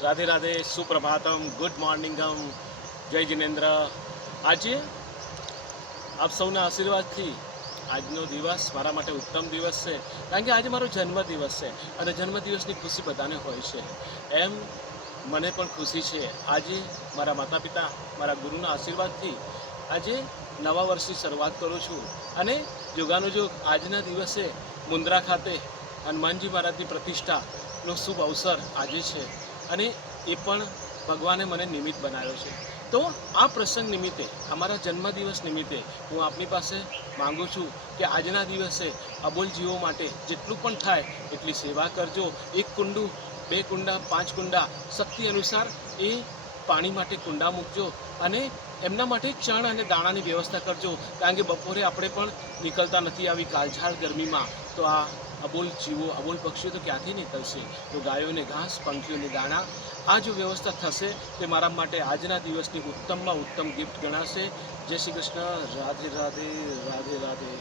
Radhe Radhe, Suprabhatam, good मॉर्निंगम, जय जिनेन्द्र। આજે આપ સૌના આશીર્વાદથી આજનો દિવસ મારા માટે ઉત્તમ દિવસ છે, કારણ કે આજે મારો જન્મદિવસ છે અને જન્મદિવસની ખુશી બધાને હોય છે, એમ મને પણ ખુશી છે। આજે મારા માતા પિતા, મારા ગુરુના આશીર્વાદથી આજે નવા વર્ષની શરૂઆત કરું છું અને જોગાનુજોગ આજના દિવસે મુન્દ્રા ખાતે હનુમાનજી મહારાજની પ્રતિષ્ઠાનો શુભ અવસર આજે છે અને એ પણ ભગવાને મને નિમિત્ત બનાવ્યો છે। તો આ પ્રસંગ નિમિત્તે, અમારા જન્મદિવસ નિમિત્તે હું આપની પાસે માગું છું કે આજના દિવસે અબોલ જીવો માટે જેટલું પણ થાય એટલી સેવા કરજો। 1 કુંડું, 2 કુંડા, 5 કુંડા શક્તિ અનુસાર એ પાણી માટે કુંડા મૂકજો અને એમના માટે ચણ અને દાણાની વ્યવસ્થા કરજો, કારણ કે બપોરે આપણે પણ નીકળતા નથી આવી કાળઝાળ ગરમીમાં, તો આ અબોલ જીવો, અબોલ પક્ષીઓ તો ક્યાંથી નીકળશે? તો ગાયોને ઘાસ, પંખીઓને દાણા, આ જો વ્યવસ્થા થશે તે મારા માટે આજના દિવસની ઉત્તમમાં ઉત્તમ ગિફ્ટ ગણાશે। જય શ્રી કૃષ્ણ, રાધે રાધે, રાધે રાધે।